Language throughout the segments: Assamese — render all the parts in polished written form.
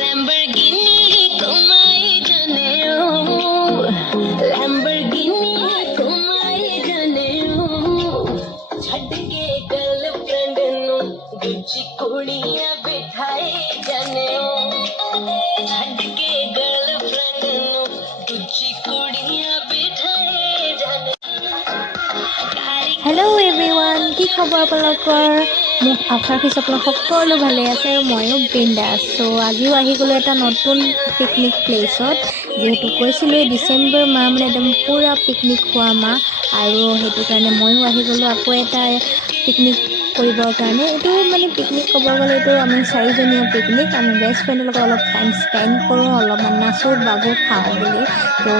Lamborghini kumai janeo, Lamborghini kumai janeo, chhad ke girlfriend nu dooji kudiyan bithai janeo, chhad ke girlfriend nu dooji kudiyan bithai janeo. Hello' everyone, কি খবৰ আপোনালোকৰ? মোক আশা ৰাখিছোঁ আপোনালোক সকলো ভালে আছে আৰু ময়ো বিন্দাছ। চ' আজিও আহি গ'লোঁ এটা নতুন পিকনিক প্লেচত। যিহেতু কৈছিলোঁ ডিচেম্বৰ মাহ মানে একদম পূৰা পিকনিক খোৱা মাহ, আৰু সেইটো কাৰণে ময়ো আহি গ'লোঁ আকৌ এটা পিকনিক কৰিবৰ কাৰণে। এইটো মানে পিকনিক ক'ব গ'লে এইটো আমি 4জনীয়া পিকনিক। আমি বেষ্ট ফ্ৰেণ্ডৰ লগত অলপ টাইম স্পেণ্ড কৰোঁ, অলপমান নাচোঁ বাগো খাওঁ বুলি। তো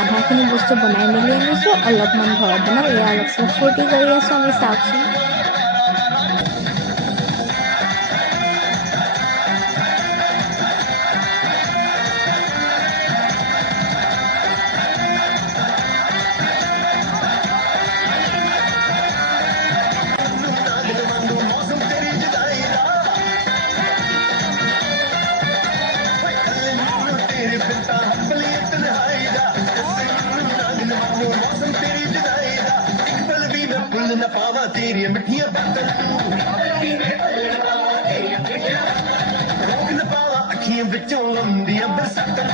আধাখিনি বস্তু বনাই মেলি আনিছোঁ, অলপমান ঘৰত বনাম। এয়া অলপ চলপ ফূৰ্তি কৰি আছোঁ আমি, চাওকচোন। तेरी मिठिया बातें रोक न पावा अखियां विचों लंदियां बरसातां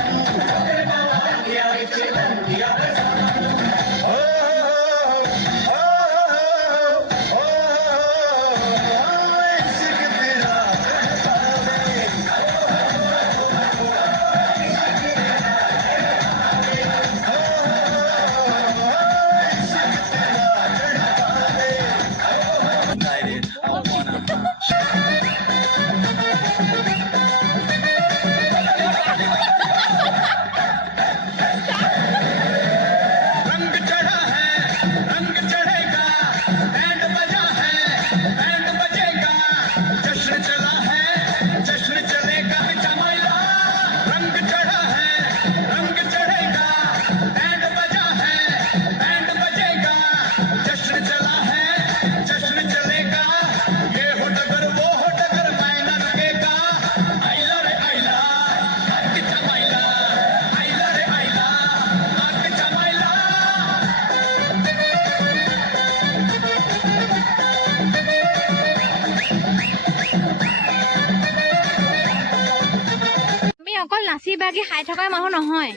অকল নাচি বাগি খাই থকা মানুহ নহয়,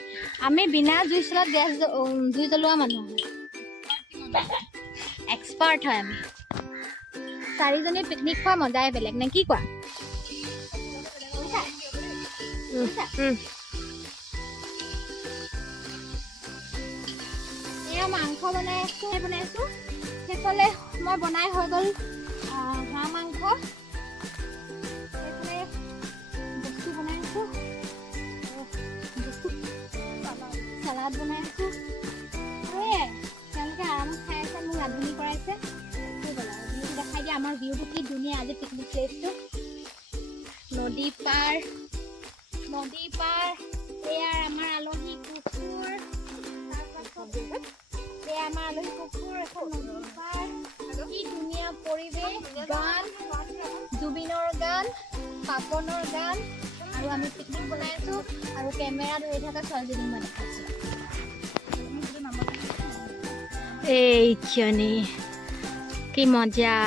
আমি বিনা জুই চলাত জুই জ্বলোৱা মানুহ, এক্সপাৰ্ট হয় আমি। 4জনী পিকনিক খোৱা মজাই বেলেগ, নে কি কোৱা? এয়া মাংস বনাইছো। সেইফালে মই বনাই হৈ গ'ল হাঁহ মাংস, সেইফালে বস্তু বনাইছো, চালাড বনাইছো। তেওঁলোকে আৰামত খাই আছে, মোক ৰান্ধনি কৰাইছে। ভিউটো দেখাই দিয়ে, আমাৰ ভিউটো কি ধুনীয়া। আজি পিকনিক প্লেচটো নদী পাৰ। এয়াৰ আমাৰ আলহী কুকুৰ, এয়া আমাৰ আলহী কুকুৰ, এখন নদী পাৰ। কি ধুনীয়া পৰিৱেশ, গান, জুবিনৰ গান, পাপনৰ গান, আৰু আমি পিকনিক বনাইছো। আৰু কেমেৰা ধৰি থকা ছোৱালীজনীক মই দেখাইছো। এইজনী কি মজা।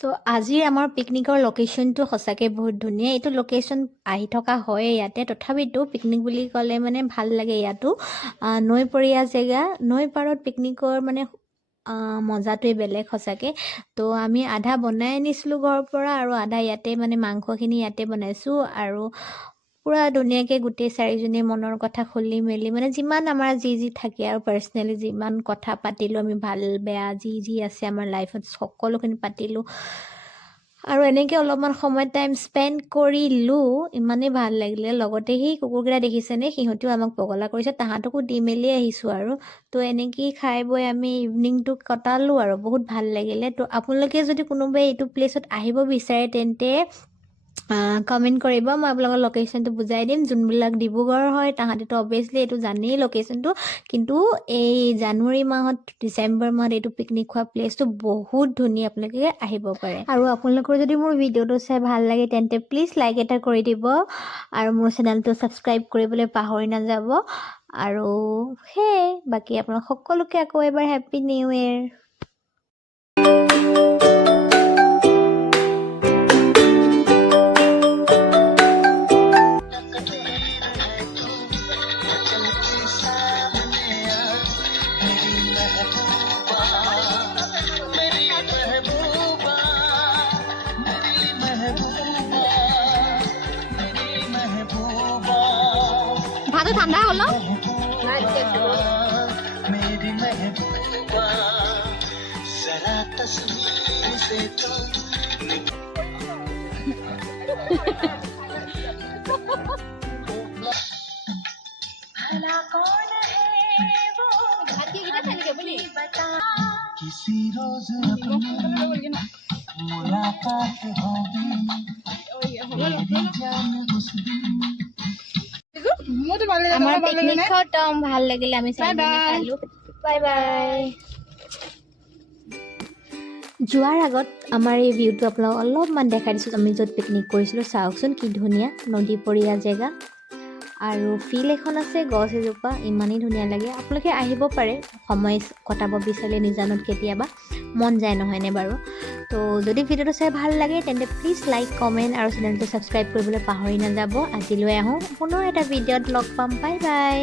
চ' আজি আমাৰ পিকনিকৰ লোকেশ্যনটো সঁচাকৈ বহুত ধুনীয়া। এইটো লোকেশ্যন আহি থকা হয়ে ইয়াতে, তথাপিতো পিকনিক বুলি ক'লে মানে ভাল লাগে। ইয়াতো নৈপৰীয়া জেগা, নৈ পাৰত পিকনিকৰ মানে মজাটোৱে বেলেগ সঁচাকৈ। তো আমি আধা বনাই আনিছিলোঁ ঘৰৰ পৰা, আৰু আধা ইয়াতে মানে মাংসখিনি ইয়াতে বনাইছোঁ। আৰু পূৰা ধুনীয়াকৈ গোটেই 4জনীয়ে মনৰ কথা খুলি মেলি, মানে যিমান আমাৰ যি থাকে আৰু পাৰ্চনেলি যিমান কথা পাতিলোঁ আমি, ভাল বেয়া যি আছে আমাৰ লাইফত সকলোখিনি পাতিলোঁ। আৰু এনেকৈ অলপমান সময় টাইম স্পেণ্ড কৰিলোঁ, ইমানেই ভাল লাগিলে। লগতে সেই কুকুৰকেইটা দেখিছেনে, সিহঁতেও আমাক পগলা কৰিছে, তাহাঁতকো দি মেলি আহিছোঁ আৰু। তো এনেকেই খাই বৈ আমি ইভিনিংটো কটালোঁ আৰু বহুত ভাল লাগিলে। তো আপোনালোকে যদি কোনোবাই এইটো প্লেচত আহিব বিচাৰে তেন্তে কমেণ্ট কৰিব, মই আপোনালোকৰ লোকেশ্যনটো বুজাই দিম। যোনবিলাক ডিব্ৰুগড় হয় তাহাঁতেতো অবভিয়াছলি এইটো জানেই লোকেশ্যনটো, কিন্তু এই জানুৱাৰী মাহত ডিচেম্বৰ মাহত এইটো পিকনিক খোৱা প্লেচটো বহুত ধুনীয়া, আপোনালোকে আহিব পাৰে। আৰু আপোনালোকৰ যদি মোৰ ভিডিঅ'টো চাই ভাল লাগে তেন্তে প্লিজ লাইক এটা কৰি দিব আৰু মোৰ চেনেলটো ছাবস্ক্ৰাইব কৰিবলৈ পাহৰি নাযাব। আৰু সেয়ে বাকী আপোনালোক সকলোকে আকৌ এবাৰ হেপ্পী নিউ ইয়েৰ। ভাতটো ঠাণ্ডা হ'ল ন? मेरी महबूबा जरा तस्वीर से तुम भला कौन है वो बता किसी रोज अपनी मुलाकात होगी मेरी जान उस दिन আমাৰ পিকনিক খতম, ভাল লাগিলে, আমি খালোঁ। Bye bye. যোৱাৰ আগত আমাৰ এই ভিউটো আপোনালোকক অলপমান দেখাই দিছোঁ, আমি য'ত পিকনিক কৰিছিলোঁ। চাওকচোন কি ধুনীয়া নদীপৰীয়া জেগা, আৰু ফিল্ড এখন আছে, গছ এজোপা, ইমানেই ধুনীয়া লাগে। আপোনালোকে আহিব পাৰে সময় কটাব বিচাৰিলে নিজানত, কেতিয়াবা মন যায় নহয়নে বাৰু। তো যদি ভিডিঅ'টো চাই ভাল লাগে তেন্তে প্লিজ লাইক, কমেণ্ট আৰু চেনেলটো ছাবস্ক্ৰাইব কৰিবলৈ পাহৰি নাযাব। আজিলৈ আহোঁ, পুনৰ এটা ভিডিঅ'ত লগ পাম। Bye bye.